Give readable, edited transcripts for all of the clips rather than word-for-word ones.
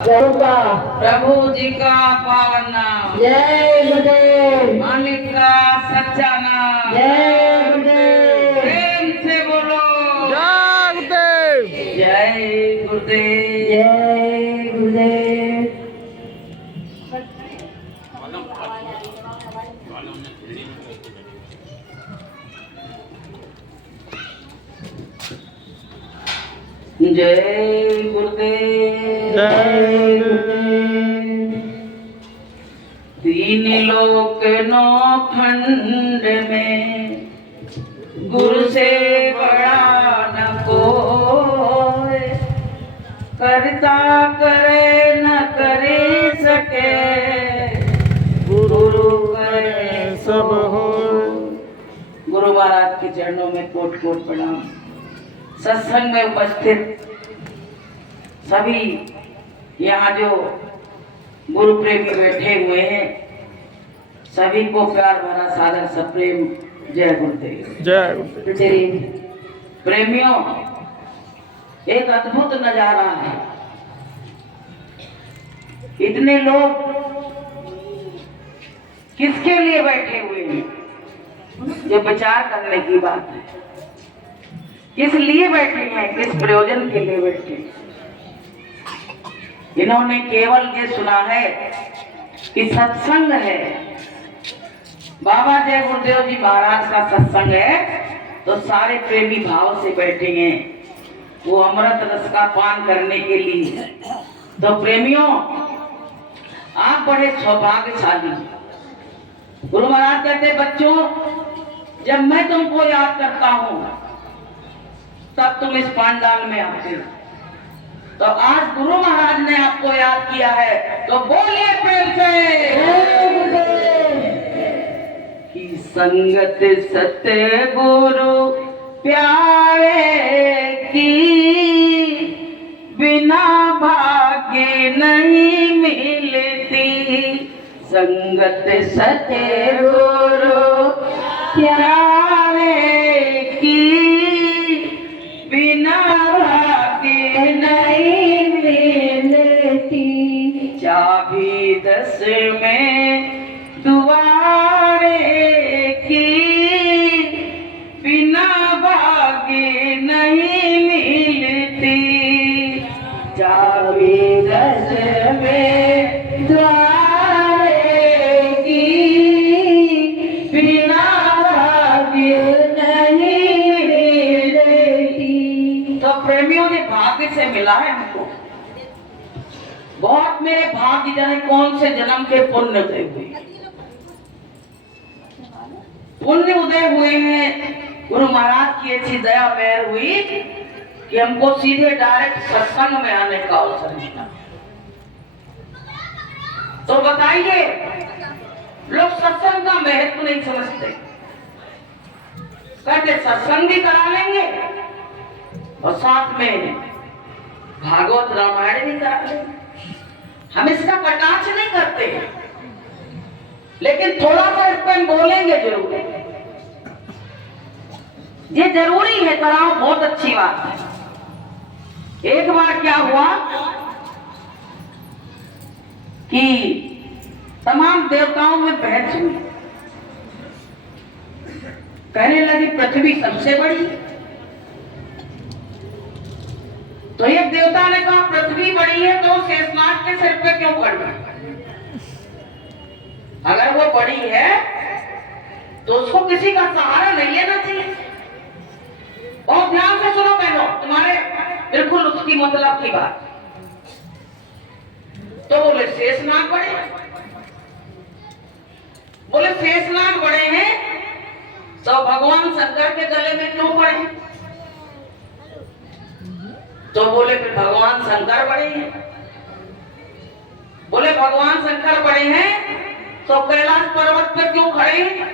प्रभु जी का पावन नाम, जय गुरुदेव। मालिक का सच्चा नाम, जय गुरुदेव। प्रेम से बोलो जय गुरुदेव। जय गुरुदेव। जय गुरुदेव। जय गुरुदेव। जय गुरुदेव। तीन लोक नौ खंड में गुरु से बड़ा न कोई, करता करे न करे सके, गुरु करे सब होय। गुरु महाराज के चरणों में कोट कोट प्रणाम। सत्संग में उपस्थित सभी यहाँ जो गुरु प्रेमी बैठे हुए हैं, सभी को प्यार भरा सादर सप्रेम जय गुरुदेव। जय गुरुदेव। प्रेमियों, एक अद्भुत नजारा है। इतने लोग किसके लिए बैठे हुए हैं, ये विचार करने की बात है। किस लिए बैठे हैं, किस प्रयोजन के लिए बैठे हैं? इन्होंने केवल ये सुना है कि सत्संग है, बाबा जय गुरुदेव जी महाराज का सत्संग है, तो सारे प्रेमी भाव से बैठे हैं वो अमृत रस का पान करने के लिए। तो प्रेमियों, आप बड़े सौभाग्यशाली। गुरु महाराज कहते बच्चों, जब मैं तुमको याद करता हूँ तब तुम इस पांडाल में आते हो। तो आज गुरु महाराज ने आपको याद किया है, तो बोलिए प्रेम से कि संगत सत्य गुरु प्यारे की बिना भाग्य नहीं मिलती। संगत सत्य गुरु प्यारे की बिना भाग्य नहीं मिलती। चाबी 10 में दुआरे की बिना भाग्य नहीं मिलती। चाबी 10 में दुआरे की बिना भाग्य नहीं मिलती। तो प्रेमियों ने भाग्य से मिला है हमको। बहुत मेरे भाग्य जाने कौन से जन्म के पुण्य उदय हुए, पुण्य उदय हुए हैं। गुरु महाराज की ऐसी दया मेहर हुई कि हमको सीधे डायरेक्ट सत्संग में आने का अवसर मिला। तो बताइए, लोग सत्संग का महत्व नहीं समझते, कहते सत्संग भी करा लेंगे और साथ में भागवत रामायण भी करा लेंगे। हम इसका कटाक्ष नहीं करते, लेकिन थोड़ा सा इस पर बोलेंगे जरूर। ये जरूरी है, कराओ, बहुत अच्छी बात है। एक बार क्या हुआ कि तमाम देवताओं में बहस हुई। कहने लगी पृथ्वी सबसे बड़ी। तो एक देवता ने कहा पृथ्वी बड़ी है तो शेषनाग के सिर पे क्यों पड़ गई? अगर वो बड़ी है तो उसको किसी का सहारा नहीं लेना चाहिए। बहुत ध्यान से सुनो बहनों, तुम्हारे बिल्कुल उसकी मतलब की बात। तो बोले शेषनाग बड़े, बोले शेषनाग बड़े हैं तो भगवान शंकर के गले में क्यों पड़े? तो बोले फिर भगवान शंकर बड़े हैं। बोले भगवान शंकर बड़े हैं तो कैलाश पर्वत पे क्यों खड़े हैं?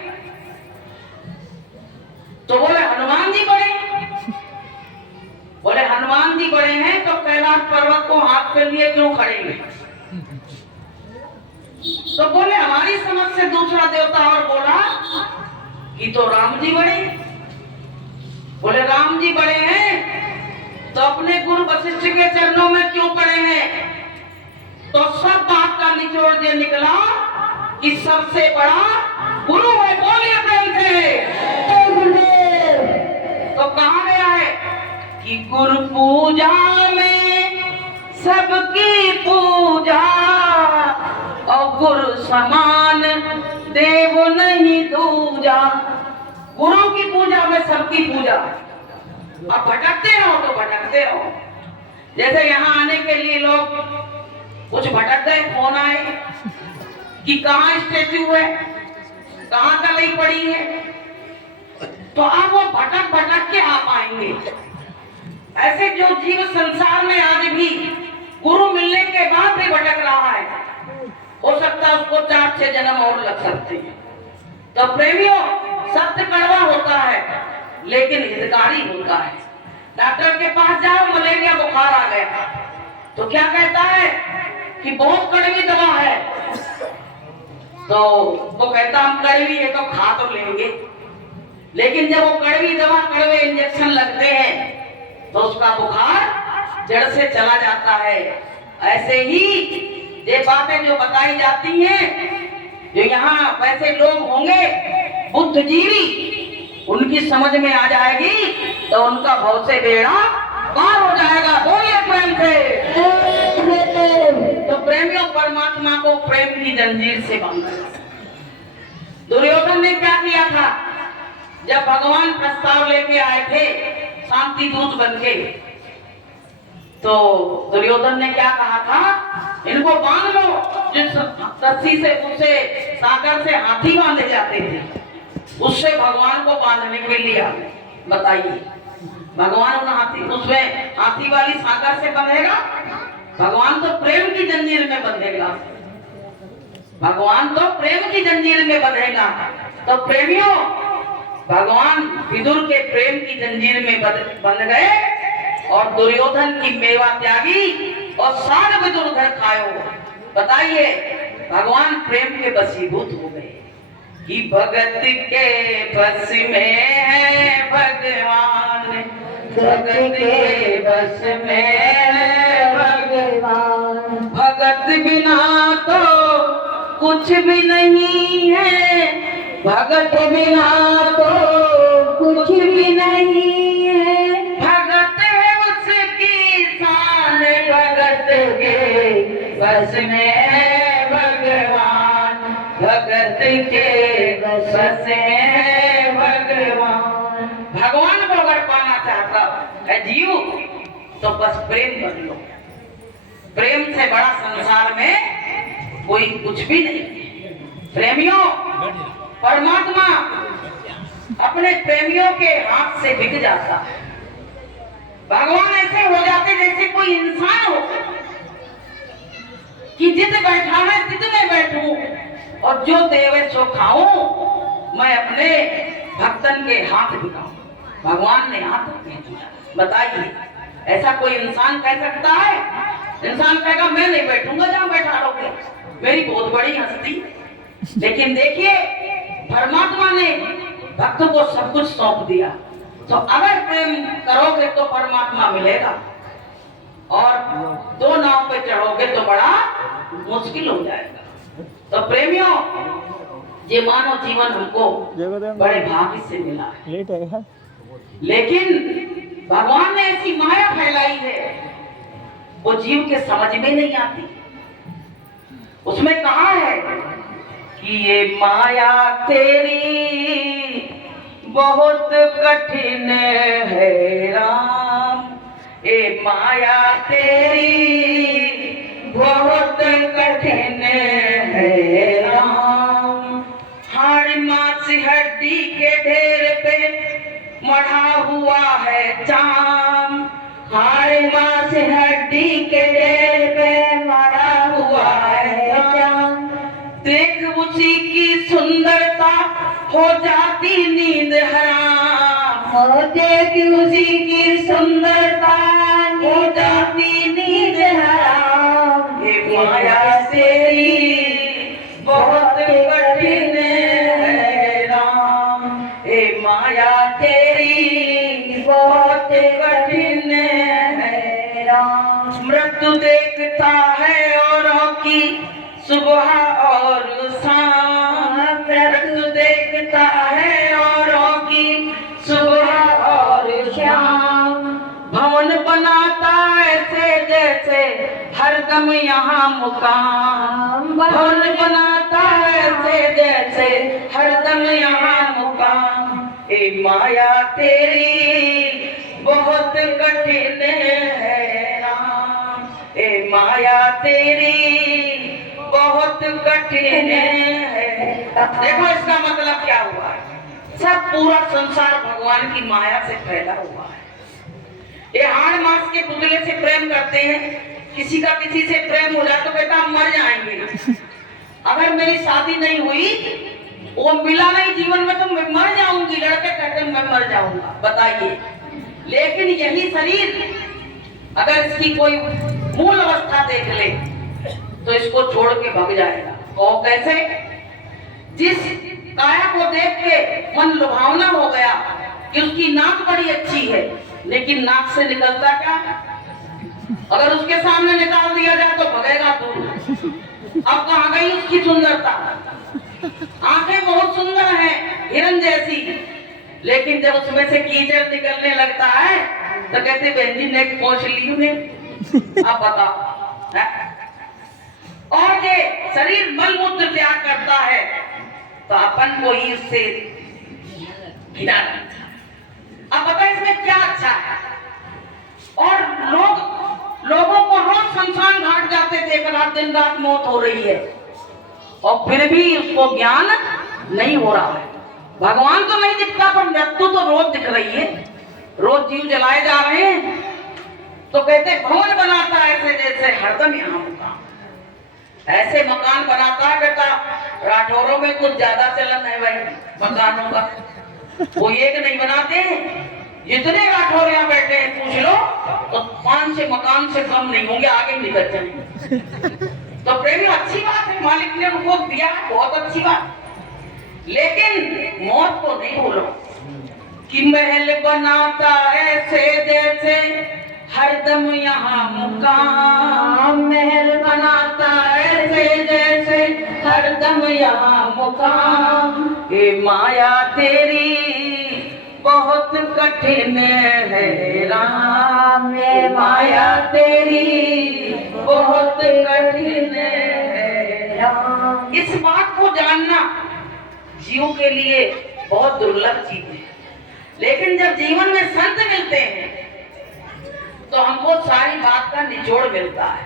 तो बोले हनुमान जी बड़े हैं। बोले हनुमान जी बड़े हैं तो कैलाश पर्वत को हाथ पे लिए क्यों खड़े हैं? तो बोले हमारी समझ से दूसरा देवता और बोला कि तो राम जी बड़े हैं। बोले राम जी बड़े हैं तो अपने गुरु वशिष्ठ के चरणों में क्यों पड़े हैं? मतलब ये निकला कि सबसे बड़ा गुरु है। बोलिए प्रेम से। जय गुरुदेव। तो कहा गया है कि गुरु पूजा में सबकी पूजा और गुरु समान देव नहीं दूजा। गुरु की पूजा में सबकी पूजा। अब भटकते रहो तो भटकते रहो। जैसे यहाँ आने के लिए लोग कुछ भटक गए, फोन आए कि कहाँ स्टेच्यू है, कहाँ कलई पड़ी है, तो आप वो भटक भटक के आ पाएंगे। ऐसे जो जीव संसार में आज भी गुरु मिलने के बाद भी भटक रहा है, हो सकता है उसको 4-6 जन्म और लग सकते हैं। तो प्रेमियों, सत्य कड़वा होता है लेकिन हितकारी होता है। डॉक्टर के पास जाओ, मलेरिया बुखार आ गया तो क्या कहता है कि बहुत कड़वी दवा है, तो वो कहता हम कड़वी है तो खा तो लेंगे, लेकिन जब वो कड़वी दवा, कड़वे इंजेक्शन लगते हैं तो उसका बुखार जड़ से चला जाता है। ऐसे ही ये बातें जो बताई जाती हैं, जो यहाँ वैसे लोग होंगे बुद्धिजीवी, उनकी समझ में आ जाएगी तो उनका भव से बेड़ा पार हो जाएगा। बोलिए प्रेम से। जय गुरुदेव। तो प्रेमियों, परमात्मा को प्रेम की जंजीर से बांधा। दुर्योधन ने क्या किया था? जब भगवान प्रस्ताव लेके आए थे शांति दूत बनके, तो दुर्योधन ने क्या कहा था? इनको बांध लो। जिस रस्सी से उसे सागर से हाथी बांधे जाते थे, उससे भगवान को बांधने के लिए आए। बताइए, भगवान उन हाथी, उसमें हाथी वाली सागर से बंधेगा? भगवान तो प्रेम की जंजीर में बंधेगा। भगवान तो प्रेम की जंजीर में बंधेगा। तो प्रेमियों, भगवान विदुर के प्रेम की जंजीर में बंध गए और दुर्योधन की मेवा त्यागी और साग विदुर घर खायो। बताइए, भगवान प्रेम के वशीभूत हो गए कि भगत के बस में है भगवान, भगत के बस में है भगवान, भगत बिना तो कुछ भी नहीं है, भगत बिना तो कुछ भी नहीं है। भगत है उसकी शान, भगत के बस में है भगवान, भगत के बस में है भगवान। भगवान को अगर पाना चाहता है जीव, तो बस प्रेम कर लो। प्रेम से बड़ा संसार में कोई कुछ भी नहीं है। प्रेमियों, परमात्मा अपने प्रेमियों के हाथ से बिक जाता है। भगवान ऐसे हो जाते जैसे कोई इंसान हो कि जिद बैठा है जिद में बैठूं और जो देवे सो खाऊं, मैं अपने भक्तन के हाथ बिकाऊं। भगवान ने हाथ नहीं दिया। बताइए, ऐसा कोई इंसान कह सकता है? इंसान कहेगा मैं नहीं बैठूंगा जहां बैठा रहोगे, मेरी बहुत बड़ी हस्ती। लेकिन देखिए, परमात्मा ने भक्त को सब कुछ सौंप दिया। तो अगर प्रेम करोगे तो परमात्मा मिलेगा, और दो नाव पे चढ़ोगे तो बड़ा मुश्किल हो जाएगा। तो प्रेमियों, ये मानव जीवन हमको बड़े भाग्य से मिला है। लेकिन भगवान ने ऐसी माया फैलाई है, वो जीव के समझ में नहीं आती। उसमें कहा है कि ये माया तेरी बहुत कठिन है राम, ये माया तेरी बहुत कठिन है राम। हाड़ मांस हड्डी के ढेर पे मढ़ा हुआ है चाम, हाड़ मांस हड्डी के ढेर पे मढ़ा हुआ है चाम। देख उसी की सुंदरता हो जाती नींद हराम, हो देख उसी की सुंदरता हो जाती नींद हराम। ये माया तेरी बहुत कठिन है राम, ये माया तेरी बहुत कठिन है राम। मृत्यु देखता है औरों की सुबह और शाम प्रभु देखता है औरों की सुबह और शाम। भवन बनाता ऐसे जैसे हरदम यहाँ मुकाम। भवन बनाता ऐसे जैसे हरदम यहाँ मुकाम। ए माया तेरी बहुत कठिन है राम। ए माया तेरी बहुत कठिन है। देखो इसका मतलब क्या हुआ है, सब पूरा संसार भगवान की माया से फैला हुआ है। ये हाड़ मास के पुतले से प्रेम करते हैं, किसी का किसी से प्रेम हो जाए तो कहता हम मर जाएंगे। अगर मेरी शादी नहीं हुई, वो मिला नहीं जीवन में, तो मैं मर जाऊंगी। लड़के कहते हैं मैं मर जाऊंगा, बताइए। लेकिन यही शरीर अगर इसकी कोई मूल अवस्था देख ले तो इसको छोड़ के भाग जाएगा। और कैसे? जिस काया को देख के मन लुभावना हो गया कि उसकी नाक बड़ी अच्छी है, लेकिन नाक से निकलता क्या? अगर उसके सामने निकाल दिया जाए तो भगेगा दूर। अब कहाँ गई उसकी सुंदरता? आंखें बहुत सुंदर हैं, हिरन जैसी, लेकिन जब उसमें से कीचड़ निकलने लगता है तो कहते बहन जी नेक पहुंच ली ने। अब बताओ है? और ये शरीर मल मूत्र त्याग करता है तो अपन को ही उससे घिना लगता है। अब बता इसमें क्या अच्छा है? और लोगों को रोज शमशान घाट जाते थे, रात दिन रात मौत हो रही है और फिर भी उसको ज्ञान नहीं हो रहा है। भगवान तो नहीं दिखता पर मृत्यु तो रोज दिख रही है। रोज जीव जलाए जा रहे हैं तो कहते भवन बनाता है ऐसे जैसे हरदम यहाँ मुकाम। ऐसे मकान बनाता है बेटा, राठौरों में कुछ ज्यादा चलन है भाई मकानों का। वो एक नहीं बनाते, जितने राठौर यहाँ बैठे हैं पूछ लो तो 5-6 मकान से कम नहीं होंगे, आगे निकल जाएंगे। तो प्रेमी अच्छी बात है, मालिक ने उनको दिया, बहुत अच्छी बात। लेकिन मौत को नहीं भूलो कि महल बनाता ऐसे जैसे हरदम यहाँ मुकाम। महल बनाता ऐसे जैसे हरदम यहाँ मुकाम। ये माया तेरी बहुत कठिन है राम। ये माया तेरी बहुत कठिन है राम। इस बात को जानना जीव के लिए बहुत दुर्लभ चीज है। लेकिन जब जीवन में संत मिलते हैं तो हमको सारी बात का निचोड़ मिलता है।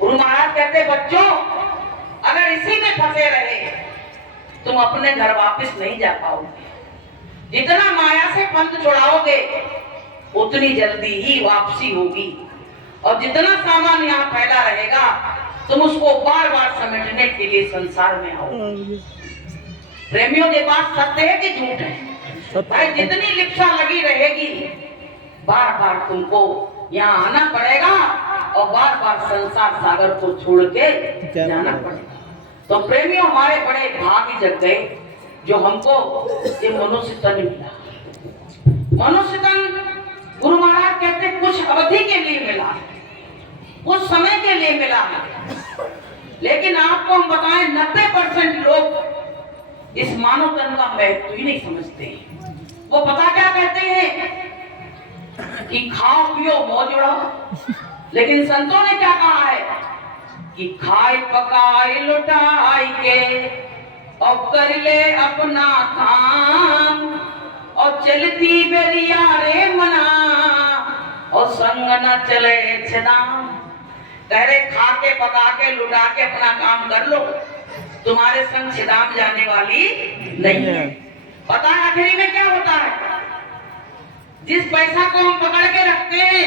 गुरु महाराज कहते बच्चों अगर इसी में फंसे रहे तुम अपने घर वापस नहीं जा पाओगे। जितना माया से पंथ छुड़ाओगे उतनी जल्दी ही वापसी होगी, और जितना सामान यहाँ फैला रहेगा तुम उसको बार बार समेटने के लिए संसार में आओगे। प्रेमियों ये बात सत्य है कि झूठ है? भाई जितनी लिप्सा लगी रहेगी बार बार तुमको यहाँ आना पड़ेगा और बार बार संसार सागर को छोड़ के जाना पड़ेगा। तो प्रेमियों हमारे बड़े भाग्य जग गए जो हमको ये मनुष्य तन मिला। मनुष्य तन गुरु महाराज कहते कुछ अवधि के लिए मिला, कुछ समय के लिए मिला है। लेकिन आपको हम बताएं 90% लोग इस मानव तन का महत्व ही नहीं समझते। वो पता क्या कहते हैं कि खाओ पियो मौज उड़ाओ, लेकिन संतों ने क्या कहा है कि खाए पकाए लुटाई के और कर ले अपना काम, और चलती बेरिया रे मना और संग न चले छदाम। कह रहे खा के पका के लुटा के अपना काम कर लो, तुम्हारे संग छिदाम जाने वाली नहीं है। पता है आखिरी में क्या होता है? जिस पैसा को हम पकड़ के रखते हैं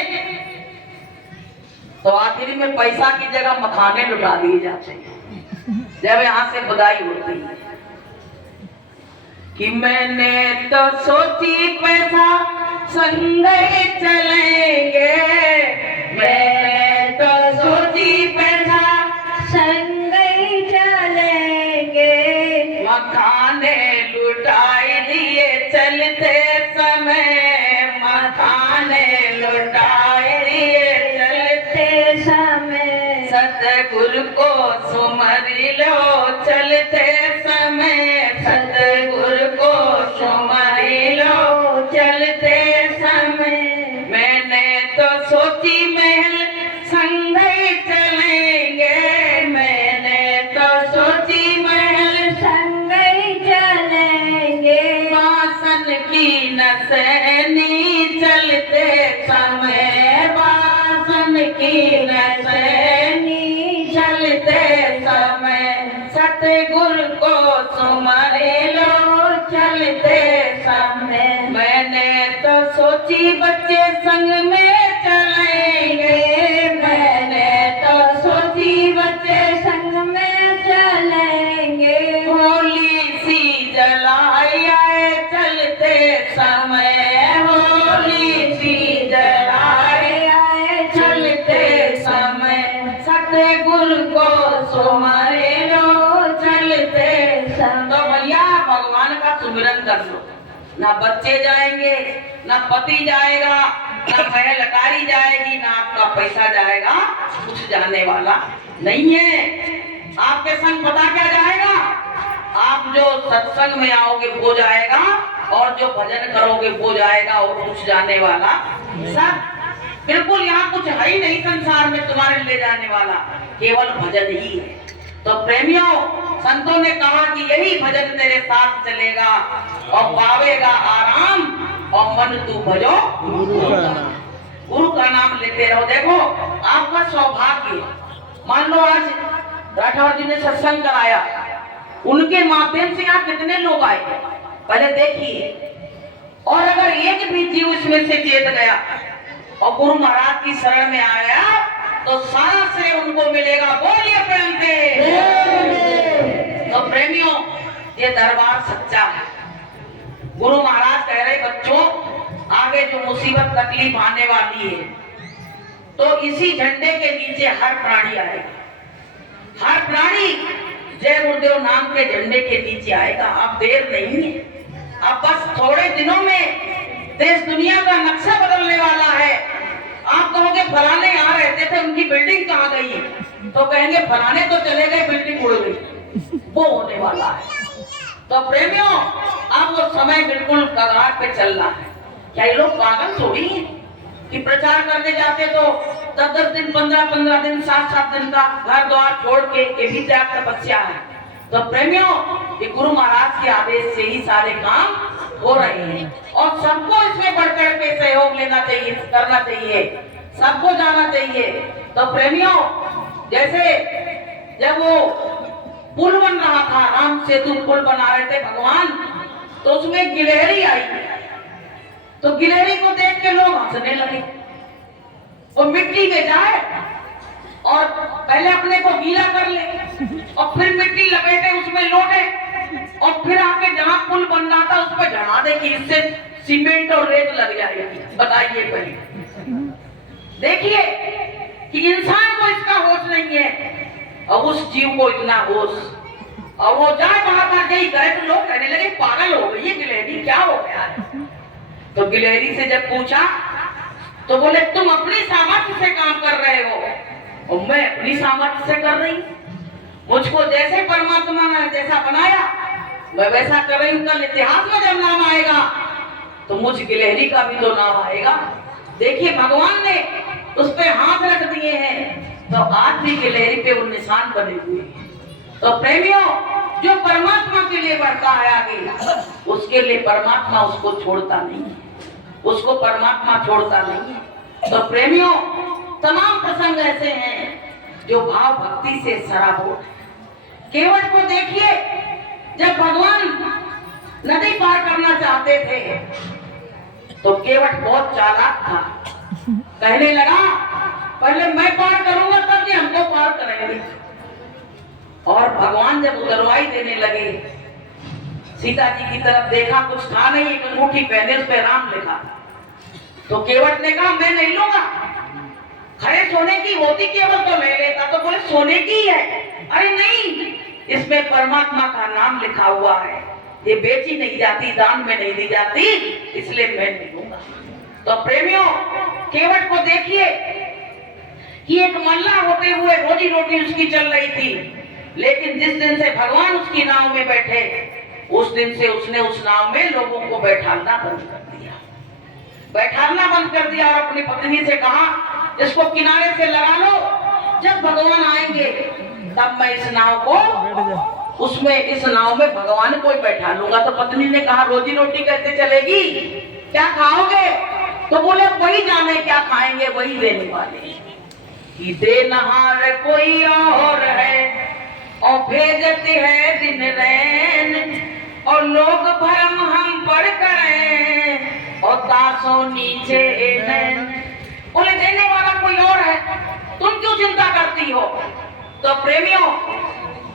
तो आखिरी में पैसा की जगह मखाने लुटा दिए जाते हैं जब यहाँ से बुदाई होती है कि मैंने तो सोची पैसा संग चलेंगे। मैंने तो सोची पैसा संग चलेंगे। मखाने लुटाए लिए चलते समय, मखाने लुटाए लिए चलते समय सतगुरु सतगुरु को सुमर लो चलते समय, सतगुरु को सुमर लो चलते समय। मैंने तो सोची महल संग ही चलेंगे, मैंने तो सोची महल संग ही चलेंगे। बासन की नसैनी चलते समय, बासन की नसैनी चलते समय। सतगुरु को सुमर लो चलते समय। मैंने तो सोची बच्चे संग में चलेंगे, मैंने तो सोची बच्चे संग में चलेंगे। होली सी जलाई आए चलते समय, होली सी जलाई आए चलते समय। सतगुरु को सुमर लो चलते समय। तो भैया भगवान का सुमिरन कर लो, ना बच्चे जाएंगे, ना पति जाएगा, ना महलकारी जाएगी, ना आपका पैसा जाएगा, कुछ जाने वाला नहीं है। आपके संग पता क्या जाएगा? आप जो सत्संग में आओगे वो जाएगा, और जो भजन करोगे वो जाएगा, और कुछ जाने वाला सब बिल्कुल यहाँ कुछ है ही नहीं संसार में तुम्हारे ले जाने वाला, केवल भजन ही है। तो प्रेमियों, संतों ने कहा कि यही भजन तेरे साथ चलेगा और पावेगा आराम, और मन तू भजो गुरु का नाम लेते रहो। देखो आपका सौभाग्य, मान लो आज राठौर जी ने सत्संग कराया, उनके माध्यम से यहाँ कितने लोग आए पहले देखिए। और अगर एक भी जीव इसमें से चेत गया और गुरु महाराज की शरण में आया तो सारा श्रेय उनको मिलेगा। बोलिए प्रेम से। तो प्रेमियों, ये दरबार सच्चा है। गुरु महाराज कह रहे बच्चों, आगे जो मुसीबत तकलीफ आने वाली है तो इसी झंडे के नीचे हर प्राणी आएगा, हर प्राणी जय गुरुदेव नाम के झंडे के नीचे आएगा। अब देर नहीं है, अब बस थोड़े दिनों में देश दुनिया का नक्शा बदलने वाला है। आप कहोगे फलाने यहाँ रहते थे, उनकी बिल्डिंग कहाँ गई है? तो कहेंगे फलाने तो चले गए, बिल्डिंग उड़ गई। वो होने वाला है। तो प्रेमियों, आप वो समय बिल्कुल कगार पे चलना है। क्या ये लोग पागल थोड़ी हैं कि प्रचार करने जाते तो 10-10 दिन, 15-15 दिन, 7-7 दिन का घर द्वार छोड़ के, ये भी त्याग तपस्या है। तो प्रेमियों, ये गुरु महाराज के आदेश से ही सारे काम हो रहे हैं, और सबको इसमें बढ़कर के सहयोग लेना चाहिए, करना चाहिए, सबको जाना चाहिए। तो प्रेमियों, जैसे जब वो पुल बन रहा था, राम सेतु पुल बना रहे थे भगवान, तो उसमें गिलहरी आई, तो गिलहरी को देख के लोग हंसने लगे। वो मिट्टी में जाए और पहले अपने को गीला कर ले, और फिर मिट्टी लपेटे उसमें लोटे, और फिर आके जहां पुल बन रहा था उस पर चढ़ा दे कि इससे सीमेंट और रेत लग जाएगी। बताइए पहले, देखिए कि इंसान को इसका होश नहीं है, और उस जीव को इतना होश। और वो जाए बाहर यही करे तो लोग कहने लगे पागल हो गई है गिलहरी, क्या हो गया है? तो गिलहरी से जब पूछा तो बोले तुम अपनी सामर्थ्य से काम कर रहे हो, और मैं अपनी सामर्थ्य से कर रही हूँ। मुझको जैसे परमात्मा ने जैसा बनाया मैं वैसा कर रही हूँ। कल इतिहास में जब नाम आएगा तो मुझ गिलहरी का भी तो नाम आएगा। देखिए भगवान ने उस पे हाथ रख दिए हैं, तो आज भी गिलहरी पे वो निशान बने हुए हैं। तो प्रेमियों, जो परमात्मा के लिए बढ़ता है आगे, उसके लिए परमात्मा उसको छोड़ता नहीं है, उसको परमात्मा छोड़ता नहीं है। तो प्रेमियों, तमाम प्रसंग ऐसे हैं जो भाव भक्ति से सराबोर है। केवट को देखिए, जब भगवान नदी पार करना चाहते थे तो केवट बहुत चालाक था, कहने लगा पहले मैं पार करूंगा तब ये हमको पार करेंगे। और भगवान जब उतरवाई देने लगे, सीता जी की तरफ देखा, कुछ था नहीं, एक अंगूठी पहने उस पे राम लिखा। तो केवट ने कहा मैं नहीं लूंगा, खड़े सोने की होती केवल तो ले लेता। तो बोले सोने की है? अरे नहीं, इसमें परमात्मा का नाम लिखा हुआ है, ये बेची नहीं जाती, दान में नहीं दी जाती, इसलिए मैं नहीं लूंगा। तो प्रेमियों, केवट को देखिए, कि एक मल्ला होते हुए रोजी रोटी उसकी चल रही थी, लेकिन जिस दिन से भगवान उसकी नाव में बैठे उस दिन से उसने उस नाव में लोगों को बैठाना बंद कर दिया, बैठाना बंद कर दिया और अपनी पत्नी से कहा इसको किनारे से लगा लो, जब भगवान आएंगे तब मैं इस नाव को उसमें इस नाव में भगवान को ही बैठा लूंगा। तो पत्नी ने कहा रोजी रोटी कैसे चलेगी, क्या खाओगे? तो बोले वही जाने क्या खाएंगे, वही देने वाले कि देनहार कोई और है और भेजती है दिन रैन, और लोग भरम हम पर करें और तासों नीचे नैन। बोले देने वाला कोई और है, तुम क्यों चिंता करती हो? तो प्रेमियों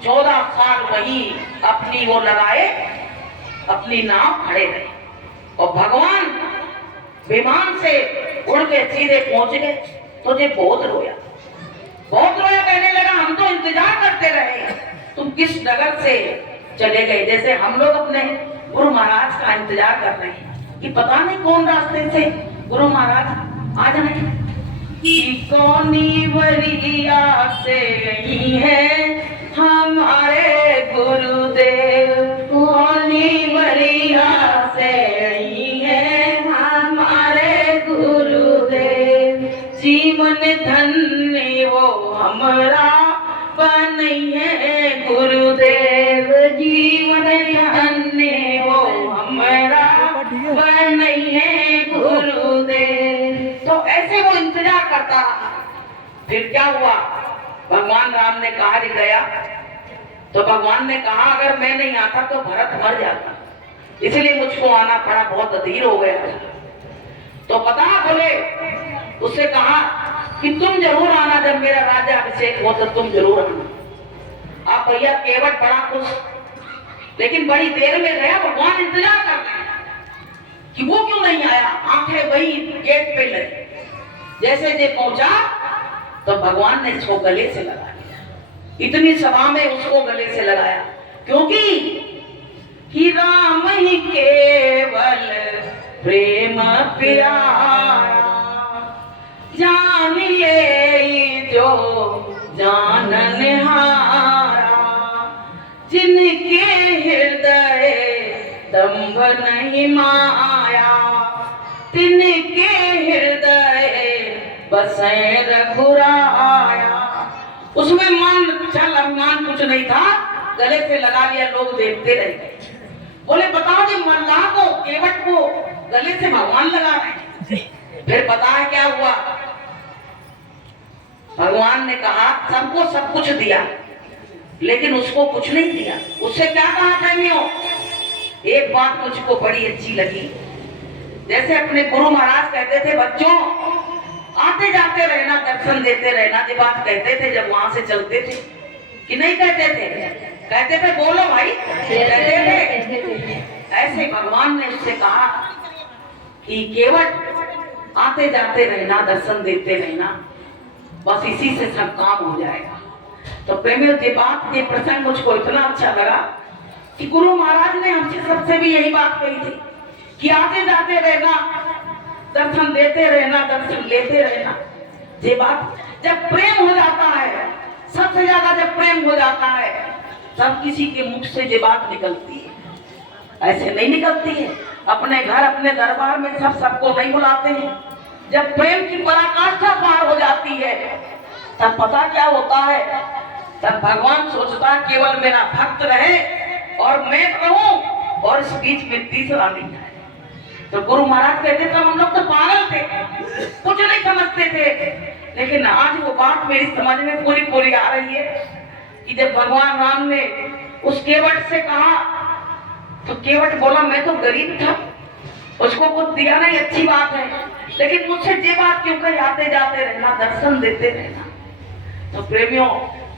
14 साल वही अपनी वो लगाए अपनी नाव खड़े रहे और भगवान विमान से उड़ के सीधे पहुंच गए। तो ये बहुत रोया, कहने लगा हम तो इंतजार करते रहे, तुम किस नगर से चले गए? जैसे हम लोग अपने गुरु महाराज का इंतजार कर रहे हैं कि पता नहीं कौन रास्ते से गुरु महाराज आ जाए। कौनी वरिया से ही है हमारे गुरुदेव, कौनी वरिया से ही है हमारे गुरुदेव, जीवन धन्य वो हमारा बनी है गुरुदेव, जीवन धन्य वो हमारा बनी है गुरुदेव। तो ऐसे वो इंतजार करता रहा। फिर क्या हुआ, भगवान राम ने कहा गया, तो भगवान ने कहा अगर मैं नहीं आता तो भरत मर जाता, इसलिए मुझको आना पड़ा, बहुत अधीर हो गया। तो पता बोले उससे कहा कि तुम जरूर आना, जब मेरा राज्याभिषेक हो तो तुम जरूर आना। आप भैया केवट बड़ा खुश, लेकिन बड़ी देर में गया, भगवान इंतजार कर रहे हैं कि वो क्यों नहीं आया। आंखें वही गेट पे लगी, जैसे जे पहुंचा तो भगवान ने इसको गले से लगा लिया। इतनी सभा में उसको गले से लगाया, क्योंकि कि राम ही केवल प्रेम प्यारा, जानिए जो जाननहारा, जिनके हृदय दंभ नहीं माया, तिनके हृदय बसे रघुराया। उसमें मान चल अभिमान कुछ नहीं था, गले से लगा लिया, लोग देखते रह गए। बोले बताओ जी मल्लाह को केवट को गले से भगवान लगा रहे। फिर पता है क्या हुआ, भगवान ने कहा सबको सब कुछ दिया लेकिन उसको कुछ नहीं दिया। उससे क्या कहा प्रेमियों, एक बात मुझको बड़ी अच्छी लगी, जैसे अपने गुरु महाराज कहते थे बच्चों आते जाते रहना, दर्शन देते रहना, ये बात कहते थे जब वहां से चलते थे कि नहीं कहते थे? कहते थे बोलो भाई, कहते थे। ऐसे भगवान ने उससे कहा कि केवट आते जाते रहना, दर्शन देते रहना, बस इसी से सब काम हो जाएगा। तो प्रेमियों ये बात, ये प्रसंग मुझको इतना अच्छा लगा कि गुरु महाराज ने हमसे सबसे भी यही बात कही थी कि आते जाते रहना, दर्शन देते रहना, दर्शन लेते रहना। ये बात जब प्रेम हो जाता है, सबसे ज्यादा जब प्रेम हो जाता है, सब किसी के मुख से ये बात निकलती है, ऐसे नहीं निकलती है। अपने घर अपने दरबार में सब सबको नहीं बुलाते हैं। जब प्रेम की पराकाष्ठा पार हो जाती है तब पता क्या होता है, तब भगवान सोचता है केवल मेरा भक्त रहे और मैं रहूं और इस बीच में तीसरा नहीं है। तो गुरु महाराज कहते थे हम लोग तो पागल थे, कुछ नहीं समझते थे, लेकिन आज वो बात मेरी समझ में पूरी पूरी आ रही है कि जब भगवान राम ने उस केवट से कहा तो केवट बोला मैं तो गरीब था, उसको कुछ दिया नहीं, अच्छी बात है, लेकिन मुझसे ये बात क्यों कही आते जाते रहना, दर्शन देते रहना। तो प्रेमियों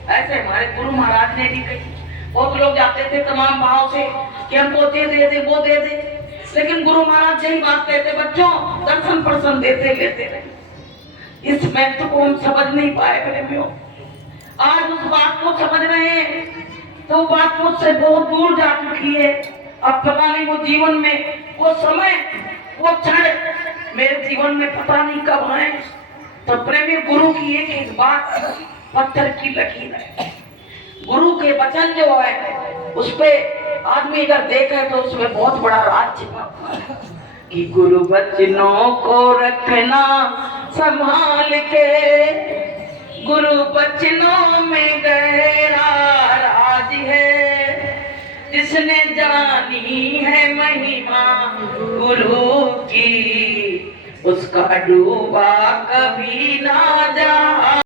ऐसे हमारे गुरु महाराज ने भी कही। बहुत लोग जाते थे तमाम भाव से कि हमको दे दे वो दे दे, लेकिन गुरु महाराज यही बात कहते बच्चों दर्शन प्रसन्न देते लेते रहे। इस महत्व को हम समझ नहीं पाए प्रेमियों। आज उस बात को समझ रहे हैं तो वो बात मुझसे बहुत दूर जा चुकी है। अब पता नहीं वो जीवन में वो समय वो क्षण मेरे जीवन में पता नहीं कब आए। तो प्रेमी गुरु की एक एक बात पत्थर की लकीर है। गुरु के वचन जो है उस पे आदमी अगर देखे तो उसमें बहुत बड़ा राज छिपा हुआ है कि गुरु वचनों को रखना संभाल के, गुरु वचनों में गहरा राज है, जिसने जानी है महिमा गुरु की उसका डूबा कभी ना जा।